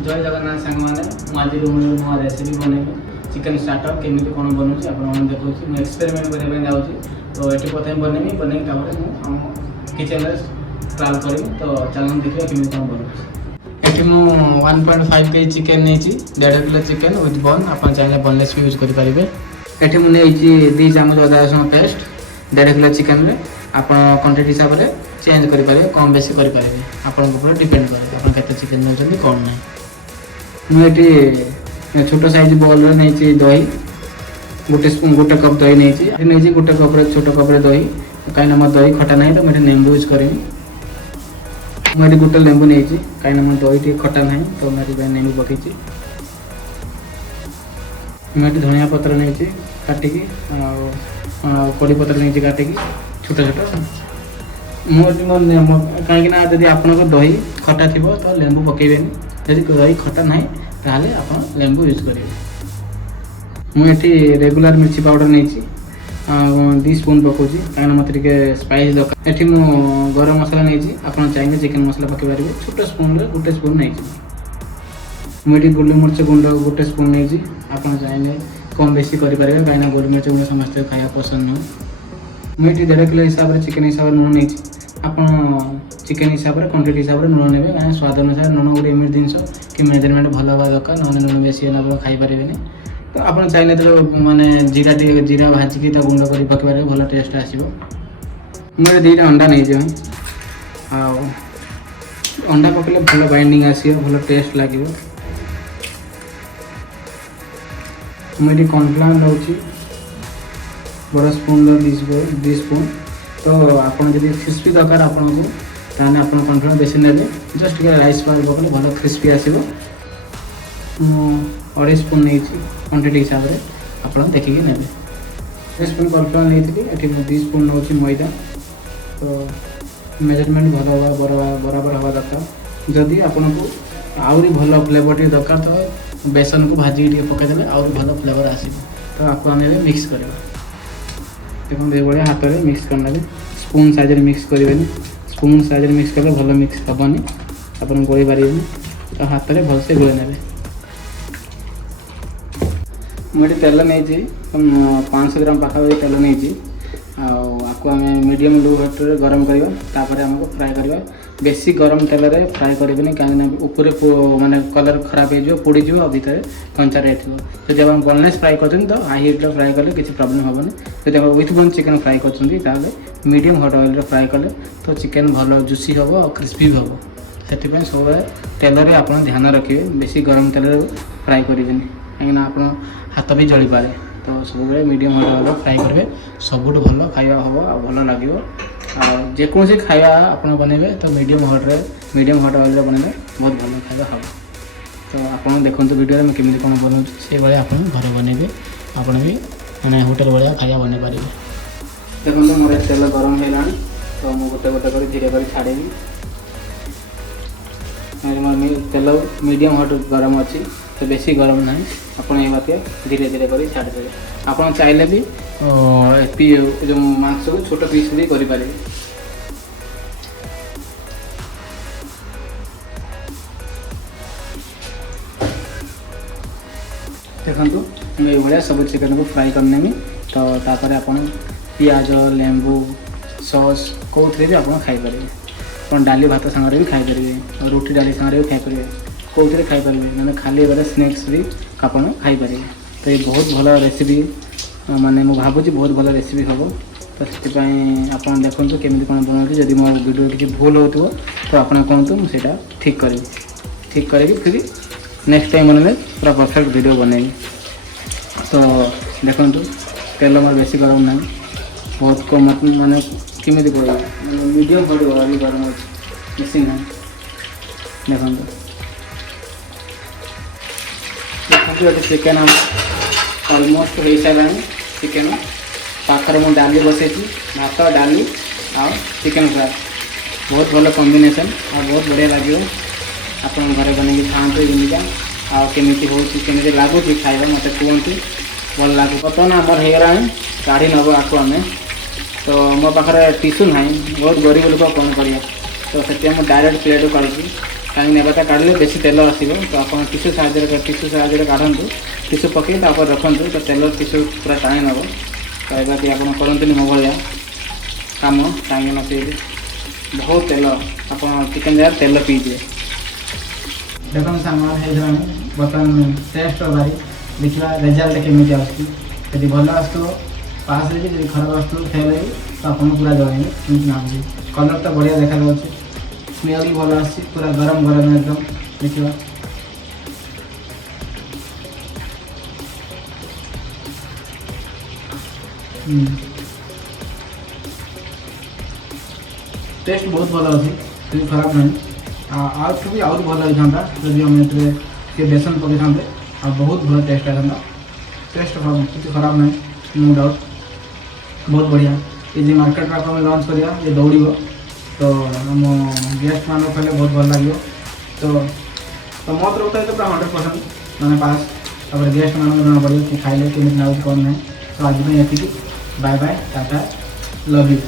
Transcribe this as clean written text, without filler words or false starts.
जय जगन्नाथ सांग मैंने आज नुआ रेसिपी बनैबी चिकेन स्टार्टर केमी कौन बनूँ आप देखा मुझे एक्सपेरिमेंट करने जाऊँगी तो ये प्रथम बनैबी बनई मुझे किचन ट्रायल करी तो चलन देखिए केमी कौन बनूँ ये मुझे 1.5 kg चिकेन नहीं 1.5 किलो चिकेन विथ बन आप चाहिए बनलेस भी यूज करेंगे ये मुझे 2 चामच अदा रसुण पेस्ट 1.5 किलो चिकेन में आप क्वांटिटी हिसाब से चेंज करेंगे कम बेसी करेंगे आपको डिपेंड करे आप चिकेन नौकरी कौन ना मुझे छोट साइज बॉल नहीं दही गोटे कप दही नहीं गोटे कप छोट कप दही कहीं मो दही खटा ना तो मुझे लेंबू यूज करी मुझे गोटे लेंबू नहीं कहीं मो दही टी खटा ना तो मुझे लेंबू पकई मुझे धनिया पत्र नहीं काटिकी कड़ी पत्र नहीं काटिकी छोट छोट कहीं जब आपको दही खटा थी तो लेंबू पकेबेनी यदि दही खटा ना ताहले आप लेंबू यूज करेंगे मुझे रेगुलर मिर्ची पाउडर नहीं 2 स्पून पकाउची कहीं मत स्पाइस दरकार ये गरम मसला नहीं आप चाहिए चिकेन मसला पकई पारे छोट स्पून गोटे स्पून नहीं मुझे गोलमरीच गुंड गोटे स्पून नहीं आप चाहिए कम बेसी करेंगे कहीं गोलमरीच गुंड समस्त खाया पसंद नुह मुझे 1.5 किलो हिसाब से चिकेन हिसाब से लुण नहीं आप चिकेन हिसाब से क्वांटिटी हिसाब से लुण ने कहीं स्वाद अनुसार लुण गोटे एमती जिनस कि मेजरमेंट भल हवा दरकार ना लुण बेसी आप खाईपारे तो आप चाहिए तो माने जीरा भाजिकी गुंड कर पकड़ भल टेस्ट आसो मुझे 2टा अंडा नहीं अंडा पकड़े भल बाइंडिंग आसो भल टेस्ट लगे मुझे कॉर्नफ्लावर लाऊँ बड़ा स्पून 2 स्पून तो आपड़ जब क्रिस्पी दरकार आपको ताने आप कॉर्नफ्लावर बेसी ने जस्ट राइस पाउडर पकड़े भल क्रिस्पी आसो 2.5 स्पून नहीं क्वांटिटी हिसाब से आप देखिए ने 2 स्पून कॉर्नफ्लावर नहीं ये 2 स्पून नौ मैदा तो मेजरमेंट भल बराबर हवा दरकार जदि आपको आहरी भल फ्लेवर टे दरकार तो बेसन को भाजिक पकईदे आहरी भल फ्लेवर आसो तो आपको आम मिक्स करवा देखो ये भाया हाथ में मिक्स करना स्पून साइज मिक्स करेंगे स्पून साइज मिक्स कले भल मिक्स हेनी आप गोली पारे तो हाथ में भलसे गोली ने मुझे तेल नहीं 500 ग्राम पाखापाखि तेल नहीं आपको आम मीडियम लो हिट गरम करवा आमको फ्राए करवा बेसी गरम तेल रे फ्राए करेंगे कहीं ऊपर माने कलर खराब हो पोड़ी और भितर कंचा रही जब आप बोनलेस फ्राए कर तो हाई हिट फ्राए कले किसी प्रॉब्लम हेनी जब आप विथ बोन चिकेन फ्राए कर मीडियम हट ऑयल फ्राए कले तो चिकेन भल जुसी हम और क्रिस्पी भी हम से सब तेल रे आप ध्यान रखिए बेसी गरम तेल फ्राए करेंगे कहीं आप हाथ भी जली पारे तो सब मीडियम हट ऑयल फ्राए करेंगे सबुठ भल खाଇବା हम और भल लगे जेकोसी खाया आप बनइबे तो मीडियम हट ऑयल बनइबे बहुत भल खाया हम तो आप देखो वीडियो में केमी कौन बनाऊँ से भाई आप घर बनइबे आप भी मैंने होटेल भाया खाया बन पारे देखो मोर तेल गरम है तो मुझे गोटे गोटे कर धीरे कर छाड़ी तेल मीडियम हट गरम अच्छी तो बेसी गरम ना आप धीरे धीरे कर छाड़ीदेवे आप चाहिए भी जो मांस को छोट पीस भी करें देखो ये सब चिकेन को फ्राई करने में तो तापर आप पियाज लेंबू सॉस कौन भी आप खाईपारे आप डाली भात सांगे भी खाईपारे रुटी डाली सांगे भी खाईपारे कौन खाईपारे मैंने खाली बेले स्नैक्स भी आप खाईपारे तो ये बहुत भल रेसिपी माने मु भावुँ बहुत भल रेसिपी हम तो से आप देखो केमी कौन बनाऊँ जब मो वीडियो किसी भूल हो तो आप कहतु मुझे ठीक करी फिर नेक्स्ट टाइम बनने पूरा परफेक्ट वीडियो बनइबी तो देखो तेल मोर बेसी गरम ना बहुत कम माने केमी कह मीडियम हट गरम अच्छे बेसी ना देखो देखो चिकेन अलमोस्ट हो सारा चिकेन पाखर मुझे डाली बसई भात डाली आ चिकेन फ्राए बहुत भल कॉम्बिनेशन और बहुत बढ़िया लगे आप घर बन खाते जमीका आमी होमी लगुच खाଇବା मत कहते भल लगे बर्तमान आमर होगा काढ़ी नब आपको आम तो मो पाखे टिशू ना बहुत गरीब लोक कौन कर तो से डायरेक्ट प्लेट काढ़ी कहीं नेबाटा काढ़ले बेसी तेल आसो तो आप टिश्यू साहाଯ୍य काढ़ू टिश्यू पकई रखु तो तेल टिश्यू पूरा टाणी नब तो ये आप करते मो भाया कम कहीं बहुत तेल आप चिकेन जगह तेल पीजिए देखो सामान है बर्तमान टेस्ट बारी देखा रेजल्ट केमी आसती भल आसो पास है खराब आसो फेल है तो आपको पूरा जन कलर तो बढ़िया देखा स्मेल भी भल आसी पूरा गरम गरम एकदम देखा टेस्ट बहुत भल अच्छी खराब नहीं आउट भी आउट भल होता जब आम बेसन पकई था बहुत भल टेस्ट आता टेस्ट किसी खराब नहीं नो डाउट बहुत बढ़िया ये मार्केट में आप लॉन्च करिया ये दौड़ तो आम गेस्ट मान कहले बहुत भल लगे तो मत रोता है तो पूरा 100% मैंने पास तापर गेस्ट मान जना पड़े कि खाइले केमी ना कौन ना तो आज ये बाय बाय टाटा लव यू।